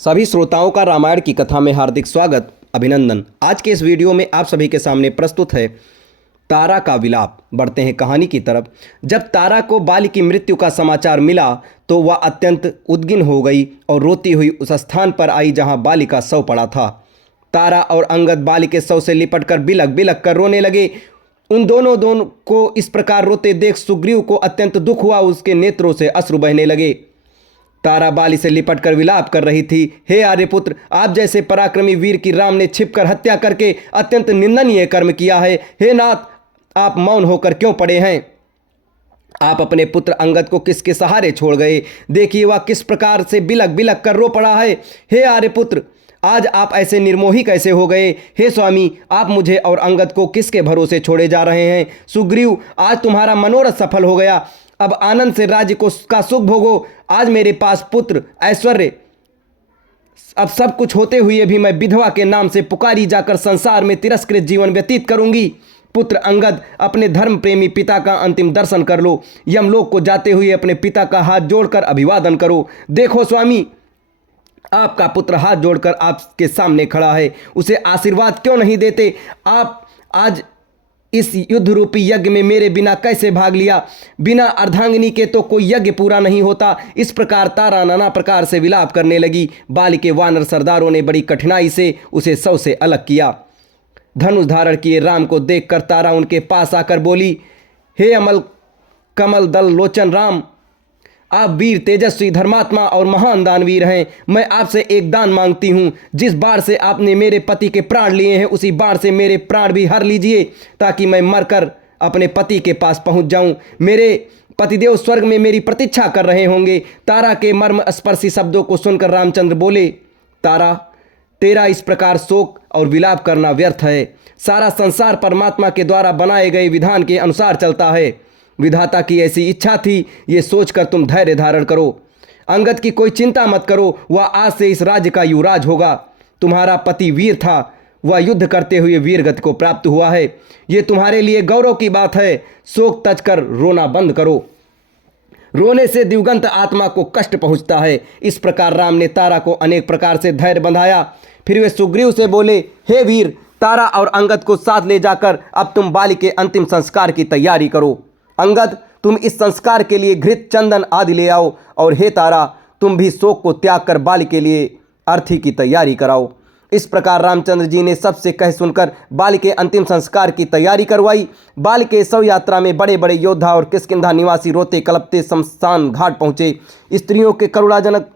सभी श्रोताओं का रामायण की कथा में हार्दिक स्वागत, अभिनंदन। आज के इस वीडियो में आप सभी के सामने प्रस्तुत है तारा का विलाप। बढ़ते हैं कहानी की तरफ। जब तारा को बाली की मृत्यु का समाचार मिला तो वह अत्यंत उद्विग्न हो गई और रोती हुई उस स्थान पर आई जहां बाली का शव पड़ा था। तारा और अंगद बाली के शव से लिपटकर बिलख बिलख कर रोने लगे। उन दोनों को इस प्रकार रोते देख सुग्रीव को अत्यंत दुख हुआ। उसके नेत्रों से अश्रु बहने लगे। तारा बाली से लिपटकर विलाप कर रही थी। हे आर्यपुत्र, आप जैसे पराक्रमी वीर की राम ने छिपकर हत्या करके अत्यंत निंदनीय कर्म किया है। हे नाथ, आप मौन होकर क्यों पड़े हैं? आप अपने पुत्र अंगद को किसके सहारे छोड़ गए? देखिए वह किस प्रकार से बिलख बिलख कर रो पड़ा है। हे आर्यपुत्र, आज आप ऐसे निर्मोही कैसे हो गए? हे स्वामी, आप मुझे और अंगद को किसके भरोसे छोड़े जा रहे हैं? सुग्रीव, आज तुम्हारा मनोरथ सफल हो गया। अब आनंद से राज्य का सुख भोगो। आज मेरे पास पुत्र, ऐश्वर्य, अब सब कुछ होते हुए भी मैं विधवा के नाम से पुकारी जाकर संसार में तिरस्कृत जीवन व्यतीत करूंगी। पुत्र अंगद, अपने धर्म प्रेमी पिता का अंतिम दर्शन कर लो। यमलोक को जाते हुए अपने पिता का हाथ जोड़कर अभिवादन करो। देखो स्वामी, आपका पुत्र हाथ जोड़कर आपके सामने खड़ा है। उसे आशीर्वाद क्यों नहीं देते? आप आज इस युद्ध रूपी यज्ञ में मेरे बिना कैसे भाग लिया? बिना अर्धांगिनी के तो कोई यज्ञ पूरा नहीं होता। इस प्रकार तारा नाना प्रकार से विलाप करने लगी। बाली के वानर सरदारों ने बड़ी कठिनाई से उसे शव से अलग किया। धनुष धारण किए राम को देखकर तारा उनके पास आकर बोली, हे अमल कमल दल लोचन राम, आप वीर, तेजस्वी, धर्मात्मा और महान दानवीर हैं। मैं आपसे एक दान मांगती हूँ। जिस बाण से आपने मेरे पति के प्राण लिए हैं उसी बाण से मेरे प्राण भी हर लीजिए, ताकि मैं मरकर अपने पति के पास पहुँच जाऊँ। मेरे पतिदेव स्वर्ग में मेरी प्रतीक्षा कर रहे होंगे। तारा के मर्म स्पर्शी शब्दों को सुनकर रामचंद्र बोले, तारा, तेरा इस प्रकार शोक और विलाप करना व्यर्थ है। सारा संसार परमात्मा के द्वारा बनाए गए विधान के अनुसार चलता है। विधाता की ऐसी इच्छा थी, ये सोचकर तुम धैर्य धारण करो। अंगद की कोई चिंता मत करो, वह आज से इस राज्य का युवराज होगा। तुम्हारा पति वीर था, वह युद्ध करते हुए वीर गति को प्राप्त हुआ है। ये तुम्हारे लिए गौरव की बात है। शोक तज कर रोना बंद करो। रोने से दिवगंत आत्मा को कष्ट पहुंचता है। इस प्रकार राम ने तारा को अनेक प्रकार से धैर्य बंधाया। फिर वे सुग्रीव से बोले, हे वीर, तारा और अंगद को साथ ले जाकर अब तुम बाली के अंतिम संस्कार की तैयारी करो। अंगद, तुम इस संस्कार के लिए घृत, चंदन आदि ले आओ। और हे तारा, तुम भी शोक को त्याग कर बाली के लिए अर्थी की तैयारी कराओ। इस प्रकार रामचंद्र जी ने सबसे कह सुनकर बाली के अंतिम संस्कार की तैयारी करवाई। बाली के शव यात्रा में बड़े बड़े योद्धा और किष्किंधा निवासी रोते कलपते शमशान घाट पहुँचे। स्त्रियों के करुणाजनक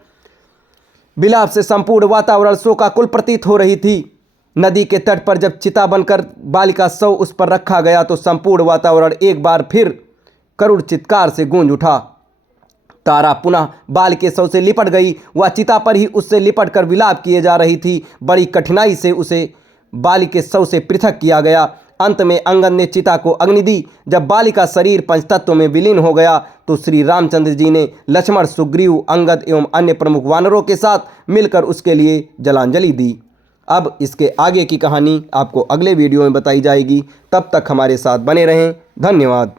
विलाप से संपूर्ण वातावरण शोकाकुल प्रतीत हो रही थी। नदी के तट पर जब चिता बनकर बाली का शव उस पर रखा गया तो संपूर्ण वातावरण एक बार फिर करुण चित्कार से गूंज उठा। तारा पुनः बाल के शव से लिपट गई। वह चिता पर ही उससे लिपट कर विलाप किए जा रही थी। बड़ी कठिनाई से उसे बाली के शव से पृथक किया गया। अंत में अंगद ने चिता को अग्नि दी। जब बाली का शरीर पंचतत्व में विलीन हो गया तो श्री रामचंद्र जी ने लक्ष्मण, सुग्रीव, अंगद एवं अन्य प्रमुख वानरों के साथ मिलकर उसके लिए जलांजलि दी। अब इसके आगे की कहानी आपको अगले वीडियो में बताई जाएगी। तब तक हमारे साथ बने रहें। धन्यवाद।